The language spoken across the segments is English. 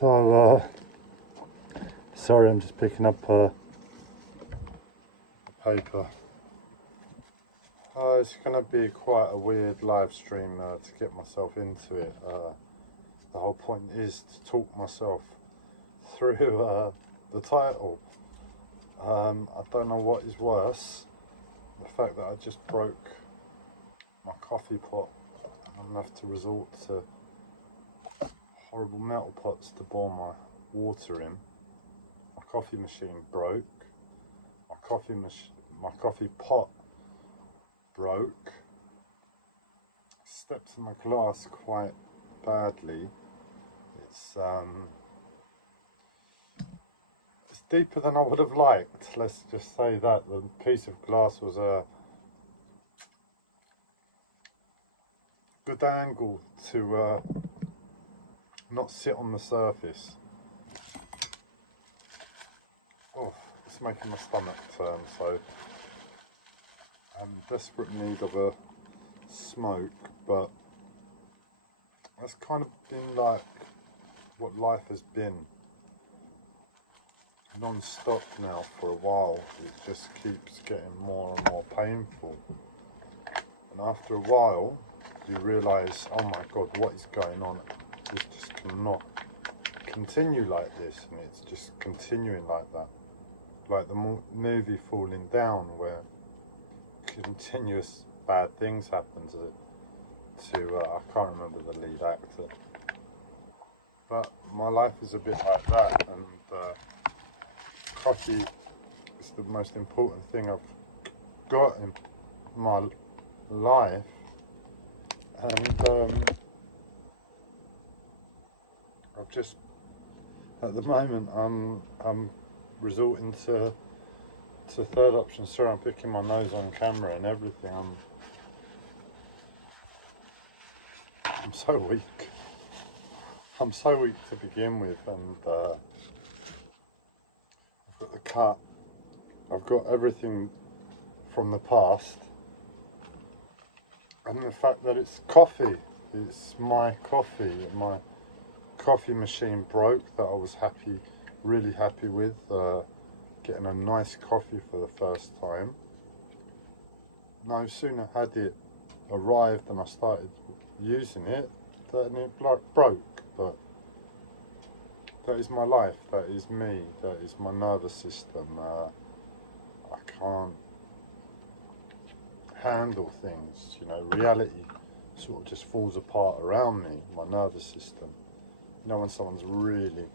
go. Sorry, I'm just picking up paper. It's going to be quite a weird live stream to get myself into it. The whole point is to talk myself through the title. I don't know what is worse, the fact that I just broke my coffee pot. I'm going to have to resort to horrible metal pots to boil my water in. My coffee machine broke. My coffee pot broke. Stepped in my glass quite badly. It's deeper than I would have liked. Let's just say that the piece of glass was a good angle to not sit on the surface. Oh, it's making my stomach turn, so I'm in desperate need of a smoke, but that's kind of been like what life has been non-stop now for a while. It just keeps getting more and more painful, and after a while you realise, oh my god, what is going on? This just cannot continue like this, and it's just continuing like that, like the movie Falling Down, where continuous bad things happen to I can't remember the lead actor, but my life is a bit like that, and coffee is the most important thing I've got in my life, and I've just, at the moment, I'm resorting to third option. Sorry, I'm picking my nose on camera and everything. I'm so weak. I'm so weak to begin with, and I've got the cut. I've got everything from the past, and the fact that it's coffee. It's my coffee. My coffee machine broke that I was really happy with, getting a nice coffee for the first time. No sooner had it arrived and I started using it than it broke. But that is my life, that is me, that is my nervous system. I can't handle things, you know, reality sort of just falls apart around me, my nervous system. You know, when someone's really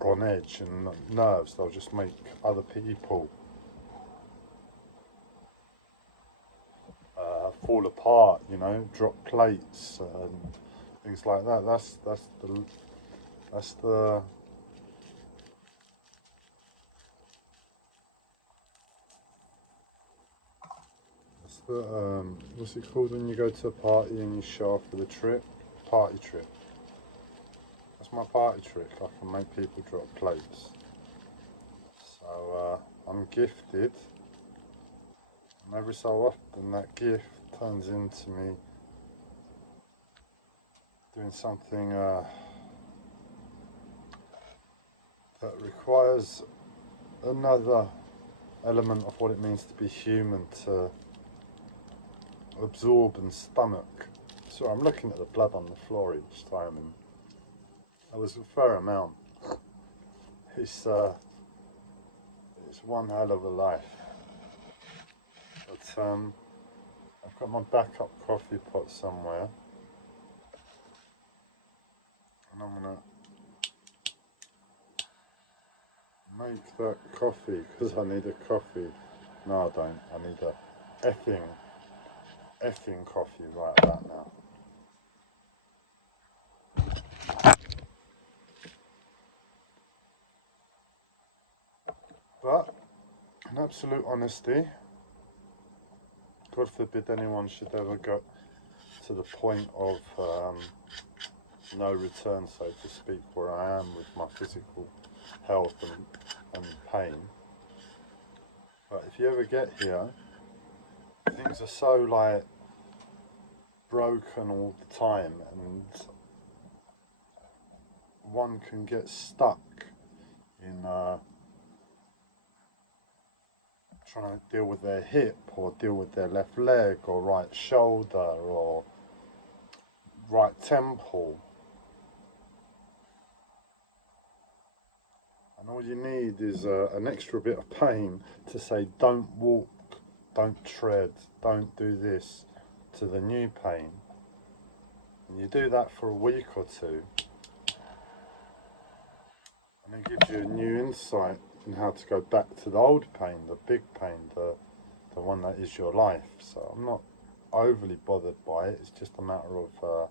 on edge and nerves, they'll just make other people fall apart, you know, drop plates and things like that. That's the what's it called when you go to a party and you show off for the trip? Party trick. That's my party trick. I can make people drop plates. So I'm gifted, and every so often that gift turns into me doing something that requires another element of what it means to be human, to absorb and stomach. So I'm looking at the blood on the floor each time, and that was a fair amount. It's one hell of a life. But I've got my backup coffee pot somewhere, and I'm gonna make that coffee because I need a coffee. No, I don't. I need a effing coffee right about now. But in absolute honesty, God forbid anyone should ever go to the point of no return, so to speak, where I am with my physical health and pain. But if you ever get here, things are so like broken all the time, and one can get stuck in trying to deal with their hip, or deal with their left leg, or right shoulder, or right temple. And all you need is an extra bit of pain to say, don't walk, don't tread, don't do this, to the new pain. And you do that for a week or two, and it gives you a new insight in how to go back to the old pain, the big pain, the one that is your life. So I'm not overly bothered by it. It's just a matter of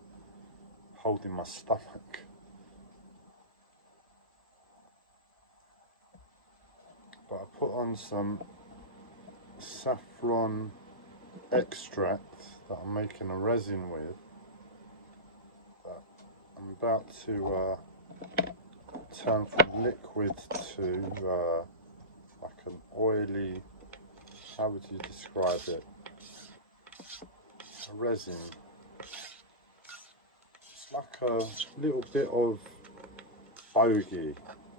holding my stomach. But I put on some saffron extract that I'm making a resin with. That I'm about to turn from liquid to like an oily, how would you describe it? A resin. It's like a little bit of bogey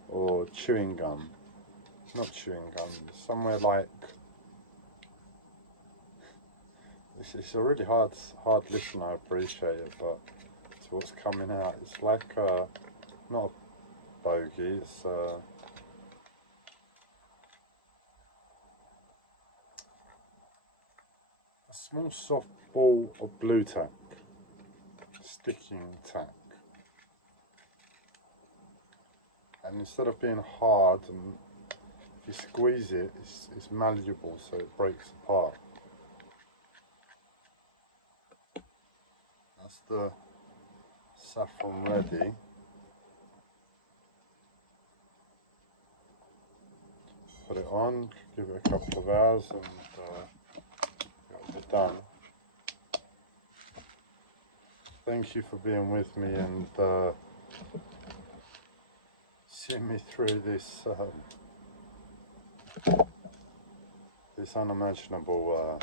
or chewing gum. Not chewing gum, somewhere like, it's a really hard listen, I appreciate it, but it's what's coming out. It's like not a bogey, it's a small soft ball of blue tack, sticking tack. And instead of being hard, and if you squeeze it, it's malleable, so it breaks apart. That's the saffron ready. Put it on, give it a couple of hours, and it'll be done. Thank you for being with me and seeing me through this this unimaginable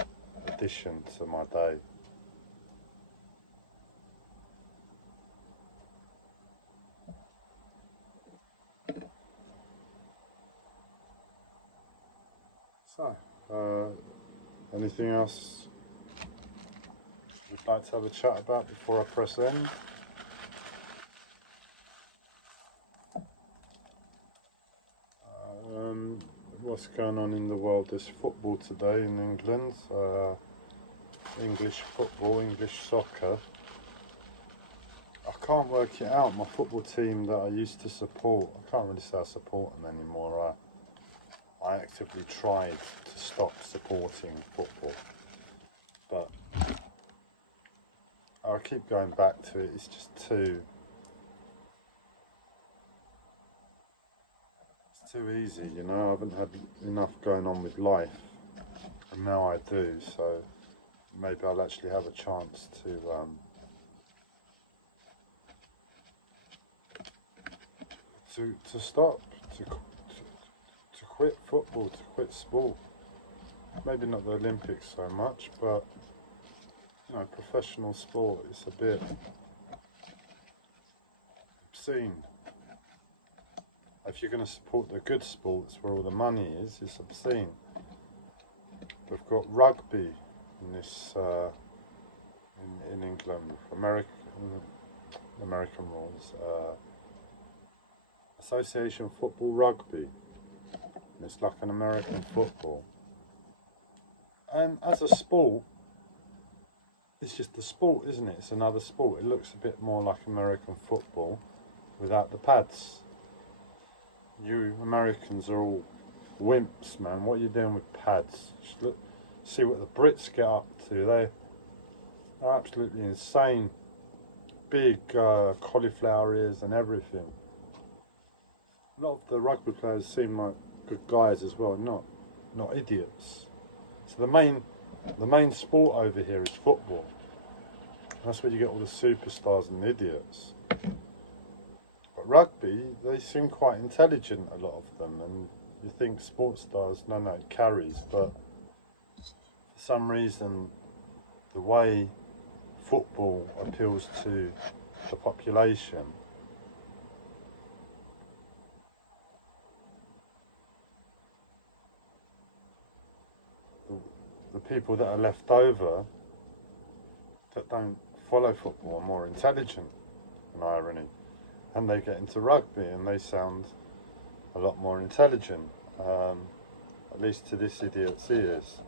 addition to my day. So, anything else you'd like to have a chat about before I press end? What's going on in the world? There's football today in England, English football, English soccer. I can't work it out. My football team that I used to support, I can't really say I support them anymore. I actively tried to stop supporting football, but I keep going back to it. It's just too easy, you know. I haven't had enough going on with life, and now I do, so maybe I'll actually have a chance to stop, to quit football, to quit sport. Maybe not the Olympics so much, but you know, professional sport is a bit obscene. If you're going to support the good sports where all the money is, it's obscene. We've got rugby in this in England, American rules. Association Football Rugby. And it's like an American football. And as a sport, it's just a sport, isn't it? It's another sport. It looks a bit more like American football without the pads. You Americans are all wimps, man. What are you doing with pads? Just look, see what the Brits get up to. They're absolutely insane. Big cauliflower ears and everything. A lot of the rugby players seem like good guys as well, not idiots. So the main sport over here is football. That's where you get all the superstars and idiots. But rugby, they seem quite intelligent, a lot of them, and you think sports stars, no, it carries, but for some reason, the way football appeals to the population, the people that are left over that don't follow football are more intelligent, in irony, and they get into rugby and they sound a lot more intelligent, at least to this idiot's ears.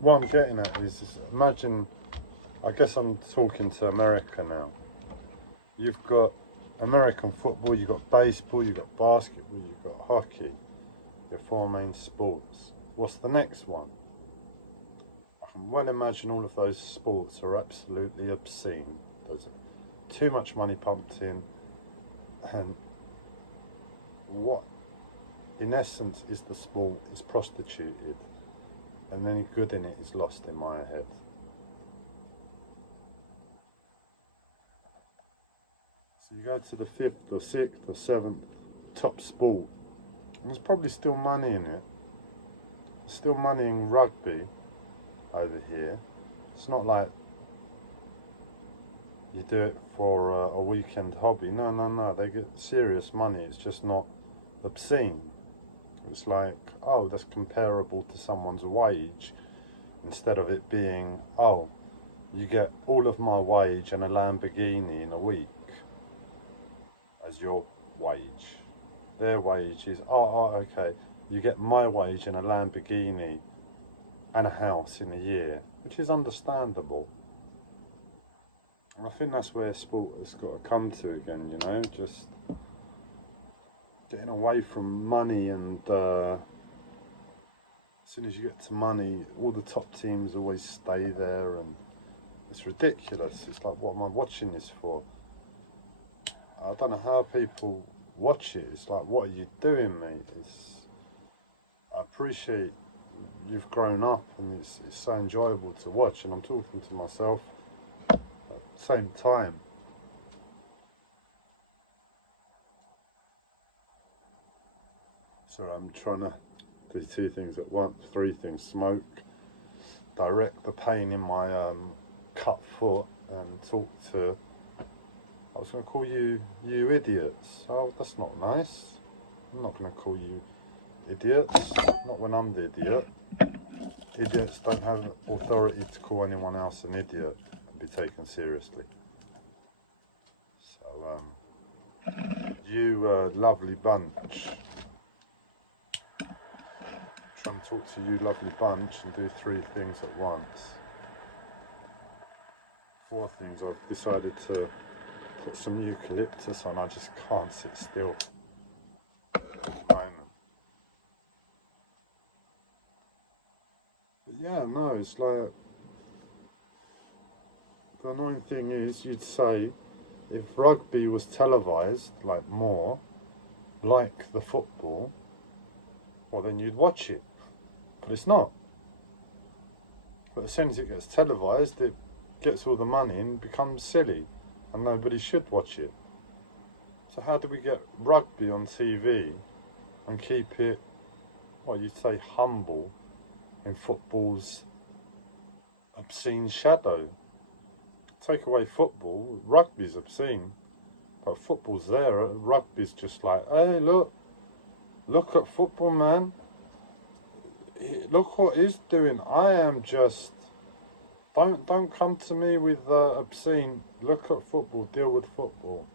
What I'm getting at is imagine, I guess I'm talking to America now. You've got American football, you've got baseball, you've got basketball, you've got hockey, your four main sports. What's the next one? I can well imagine all of those sports are absolutely obscene. There's too much money pumped in, and what in essence is the sport is prostituted, and any good in it is lost in my head. So you go to the 5th or 6th or 7th top sport, and there's probably still money in it. There's still money in rugby over here. It's not like you do it for a weekend hobby. No, they get serious money. It's just not obscene. It's like, oh, that's comparable to someone's wage, instead of it being, oh, you get all of my wage and a Lamborghini in a week as your wage. Their wage is, okay, you get my wage and a Lamborghini and a house in a year, which is understandable. And I think that's where sport has got to come to again, you know, just getting away from money, and as soon as you get to money, all the top teams always stay there, and it's ridiculous. It's like, what am I watching this for? I don't know how people watch it. It's like, what are you doing, mate? I appreciate you've grown up and it's so enjoyable to watch, and I'm talking to myself at the same time. So I'm trying to do two things at once, three things: smoke, direct the pain in my cut foot, and talk to, I was going to call you idiots. Oh, that's not nice. I'm not going to call you idiots, not when I'm the idiot. Idiots don't have authority to call anyone else an idiot and be taken seriously. So, you lovely bunch. Trying to talk to you lovely bunch and do three things at once. Four things. I've decided to put some eucalyptus on. I just can't sit still at the moment. But yeah, no, it's like, the annoying thing is, you'd say if rugby was televised, like more, like the football, well then you'd watch it. But it's not. But as soon as it gets televised, it gets all the money and becomes silly, and nobody should watch it. So how do we get rugby on TV and keep it, what you'd say, humble in football's obscene shadow? Take away football, rugby's obscene, but football's there. Rugby's just like, hey, look at football, man. Look what he's doing. I am just, don't come to me with obscene. Look at football, deal with football.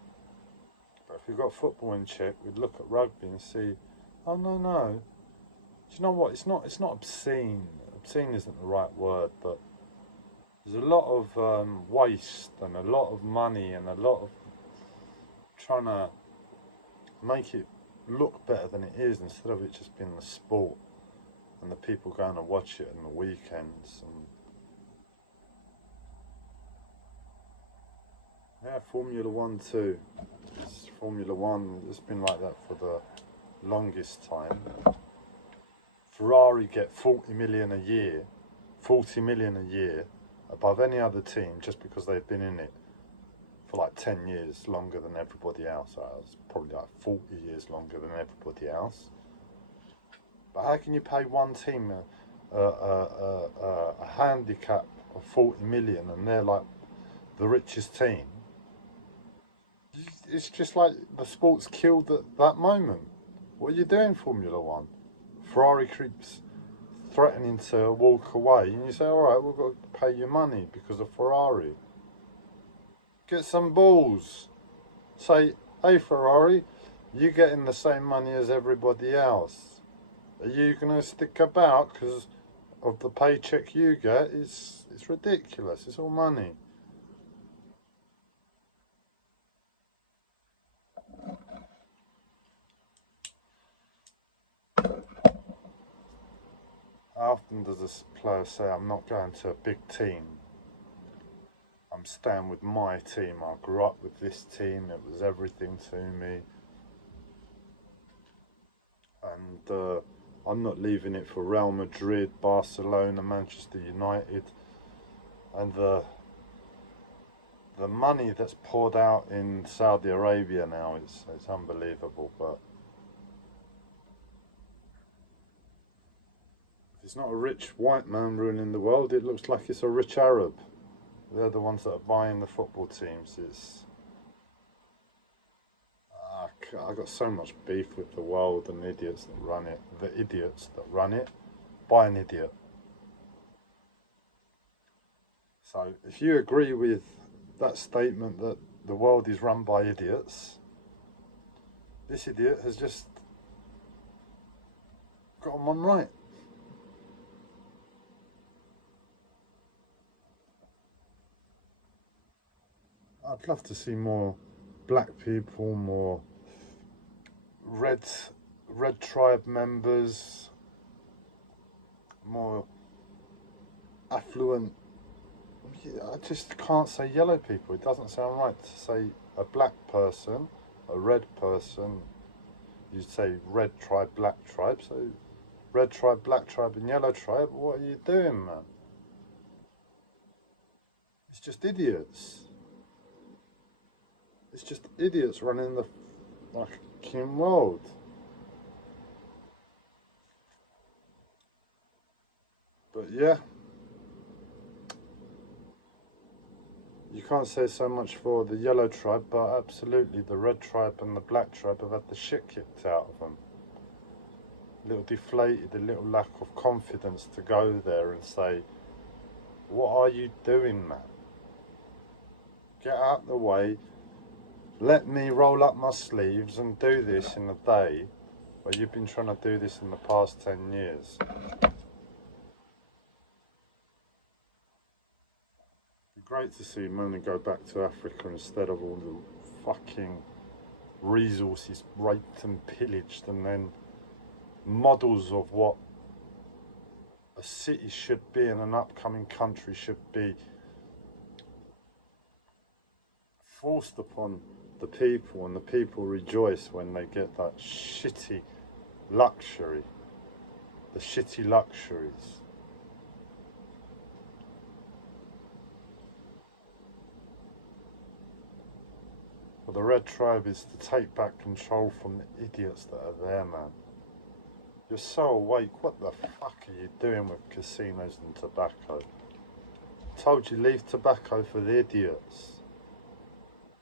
But if we've got football in check, we'd look at rugby and see, oh no. Do you know what? It's not obscene. Obscene isn't the right word, but there's a lot of waste and a lot of money and a lot of trying to make it look better than it is, instead of it just being the sport and the people going to watch it on the weekends. And yeah, Formula 1 too. Formula 1, it's been like that for the longest time. Ferrari get 40 million a year above any other team just because they've been in it for like 10 years longer than everybody else. I was probably like 40 years longer than everybody else. But how can you pay one team a handicap of 40 million and they're like the richest team? It's just like the sport's killed at that moment. What are you doing, Formula One? Ferrari keeps threatening to walk away, and you say, all right, we've got to pay you money because of Ferrari. Get some balls. Say, hey Ferrari, you're getting the same money as everybody else. Are you going to stick about because of the paycheck you get? It's ridiculous. It's all money. How often does a player say, I'm not going to a big team? I'm staying with my team. I grew up with this team. It was everything to me. And I'm not leaving it for Real Madrid, Barcelona, Manchester United. And the money that's poured out in Saudi Arabia now, it's unbelievable. But if it's not a rich white man ruling the world, it looks like it's a rich Arab. They're the ones that are buying the football teams. I got so much beef with the world and the idiots that run it. The idiots that run it by an idiot. So if you agree with that statement that the world is run by idiots, this idiot has just got them on right. I'd love to see more black people, more red tribe members, more affluent. I just can't say yellow people. It doesn't sound right to say a black person, a red person. You say red tribe, black tribe. So red tribe, black tribe, and yellow tribe. What are you doing, man? It's just idiots. It's just idiots running the fucking world. But yeah, you can't say so much for the yellow tribe, but absolutely the red tribe and the black tribe have had the shit kicked out of them. A little deflated, a little lack of confidence to go there and say, what are you doing, man? Get out the way. Let me roll up my sleeves and do this in a day, where you've been trying to do this in the past 10 years. It'd be great to see money go back to Africa instead of all the fucking resources raped and pillaged, and then models of what a city should be and an upcoming country should be forced upon the people, and the people rejoice when they get that shitty luxury, the shitty luxuries. Well, the red tribe is to take back control from the idiots that are there, man. You're so awake. What the fuck are you doing with casinos and tobacco? I told you, leave tobacco for the idiots.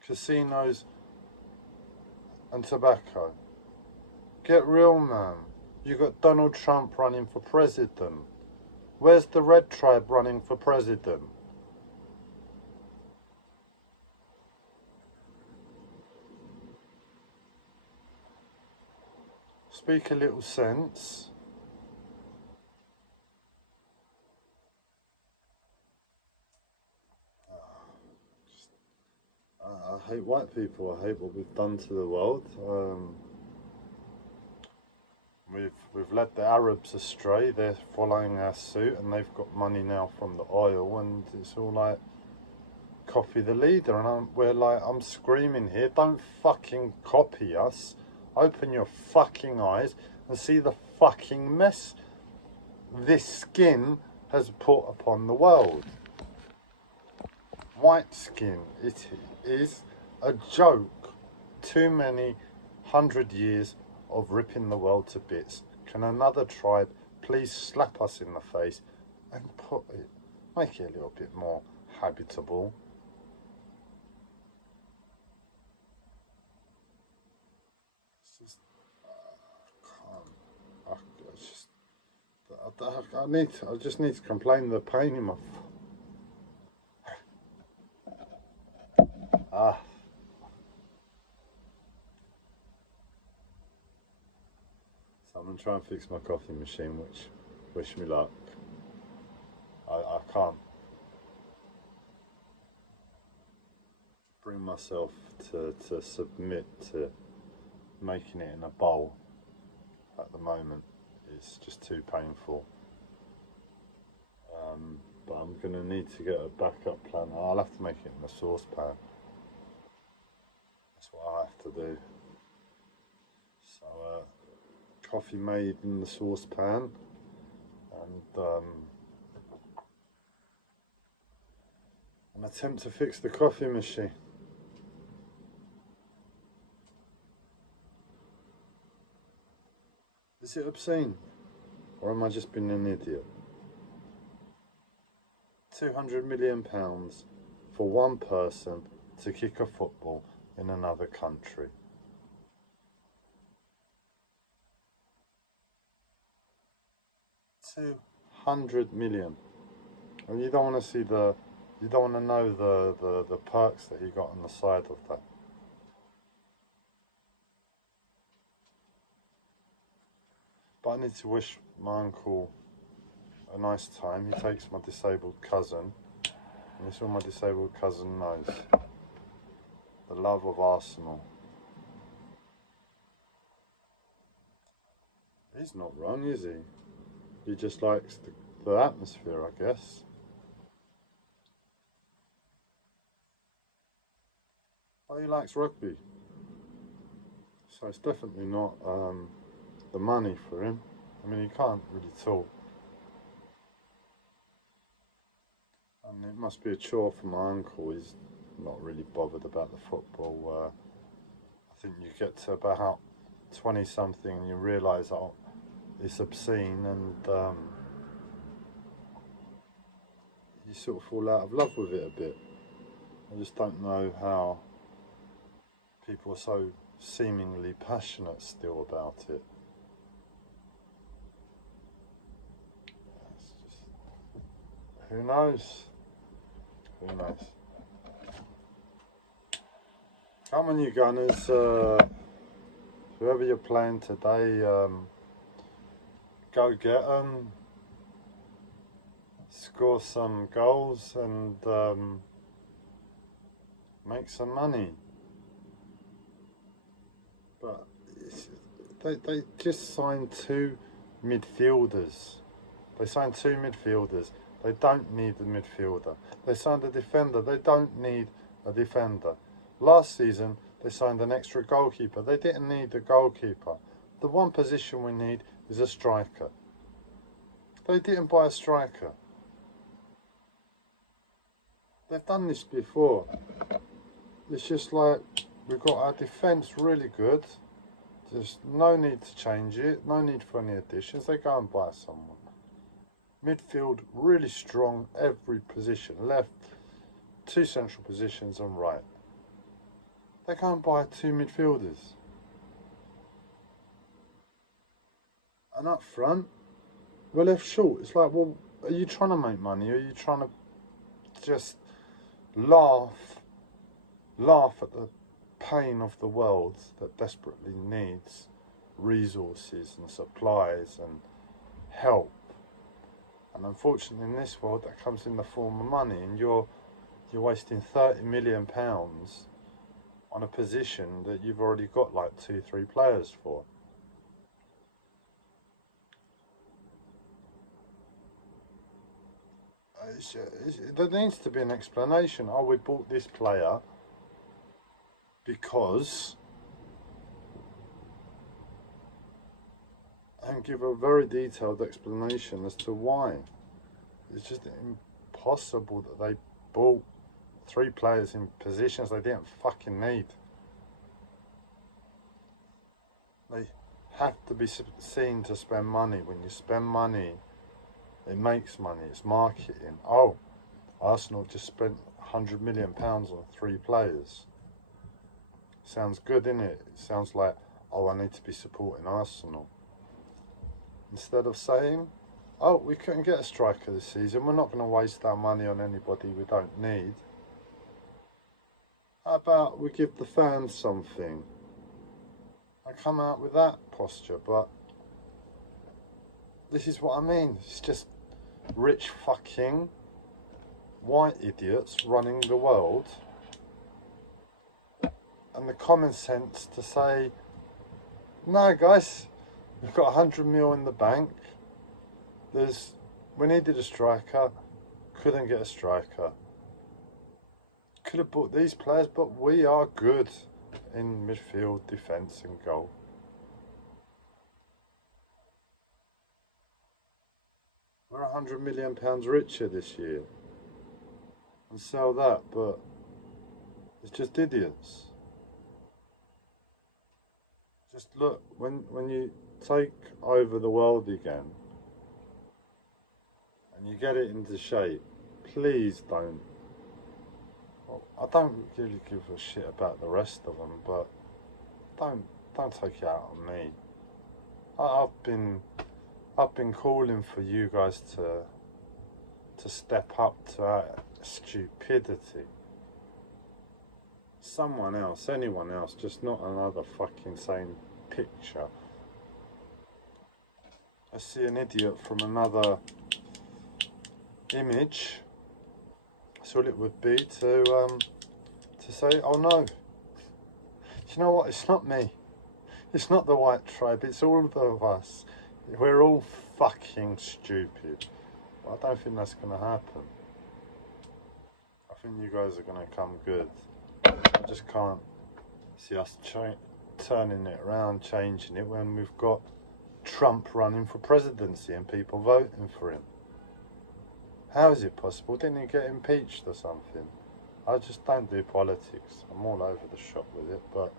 Casinos and tobacco. Get real, man. You got Donald Trump running for president. Where's the red tribe running for president? Speak a little sense. I hate white people. I hate what we've done to the world. We've led the Arabs astray. They're following our suit, and they've got money now from the oil, and it's all like copy the leader. And I'm screaming here, don't fucking copy us. Open your fucking eyes and see the fucking mess this skin has put upon the world. white skin. It is a joke. Too many 100 years of ripping the world to bits. Can another tribe please slap us in the face and make it a little bit more habitable? It's just, I just need to complain the pain in my. Ah. So I'm gonna try and fix my coffee machine, which, wish me luck. I can't bring myself to submit to making it in a bowl at the moment. It's just too painful. But I'm gonna need to get a backup plan. I'll have to make it in a saucepan. That's what I have to do. So coffee made in the saucepan, and an attempt to fix the coffee machine. Is it obscene? Or am I just being an idiot? £200 million for one person to kick a football in another country. $200 million. And you don't want to see you don't want to know the perks that he got on the side of that. But I need to wish my uncle a nice time. He takes my disabled cousin, and it's all my disabled cousin knows. The love of Arsenal. He's not wrong, is he? He just likes the atmosphere, I guess. Oh, he likes rugby. So it's definitely not the money for him. I mean, he can't really talk. And it must be a chore for my uncle. He's not really bothered about the football. I think you get to about 20 something and you realise, oh, it's obscene, and you sort of fall out of love with it a bit. I just don't know how people are so seemingly passionate still about it. It's just, who knows? Who knows? Come on, you Gunners. Whoever you're playing today, go get them. Score some goals and make some money. But they just signed 2 midfielders. They signed 2 midfielders. They don't need a midfielder. They signed a defender. They don't need a defender. Last season, they signed an extra goalkeeper. They didn't need a goalkeeper. The one position we need is a striker. They didn't buy a striker. They've done this before. It's just like, we've got our defence really good. There's no need to change it. No need for any additions. They go and buy someone. Midfield, really strong, every position. Left, 2 central positions, and right. They go and buy 2 midfielders. And up front, we're left short. It's like, well, are you trying to make money? Or are you trying to just laugh at the pain of the world that desperately needs resources and supplies and help? And unfortunately, in this world, that comes in the form of money, and you're wasting £30 million on a position that you've already got like 2-3 players for. There needs to be an explanation. Oh, we bought this player because, and give a very detailed explanation as to why. It's just impossible that they bought 3 players in positions they didn't fucking need. They have to be seen to spend money. When you spend money, it makes money. It's marketing. Oh, Arsenal just spent £100 million on 3 players. Sounds good, innit? It sounds like, oh, I need to be supporting Arsenal. Instead of saying, oh, we couldn't get a striker this season, we're not going to waste our money on anybody we don't need. How about we give the fans something? I come out with that posture, but this is what I mean. It's just rich fucking white idiots running the world, and the common sense to say, no guys, we've got 100 mil in the bank, we needed a striker, couldn't get a striker, could have bought these players, but we are good in midfield, defence and goal. We're £100 million richer this year, and sell that, but it's just idiots. Just look, when you take over the world again and you get it into shape, please don't, well, I don't really give a shit about the rest of them, but don't take it out on me. I've been calling for you guys to step up to our stupidity. Someone else, anyone else, just not another fucking same picture. I see an idiot from another image. That's all it would be to say, oh no, you know what, it's not me, it's not the white tribe, it's all of us. We're all fucking stupid. But I don't think that's going to happen. I think you guys are going to come good. I just can't see us turning it around, changing it, when we've got Trump running for presidency and people voting for him. How is it possible? Didn't he get impeached or something? I just don't do politics. I'm all over the shop with it, but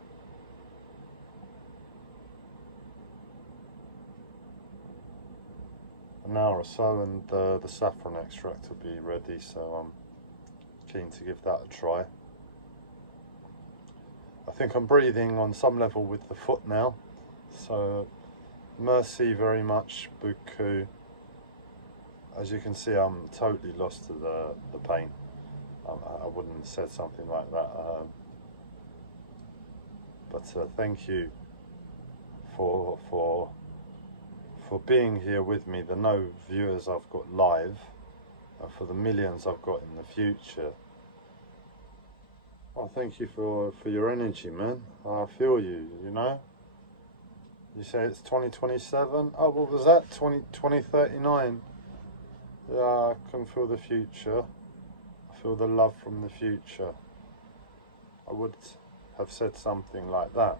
an hour or so and the saffron extract will be ready, so I'm keen to give that a try. I think I'm breathing on some level with the foot now, so merci very much, beaucoup. As you can see, I'm totally lost to the pain. I wouldn't have said something like that, but thank you for being here with me, the no viewers I've got live, and for the millions I've got in the future. Well, thank you for your energy, man. I feel you, you know. You say it's 2027? Oh, what was that? 2039? Yeah, I can feel the future. I feel the love from the future. I would have said something like that.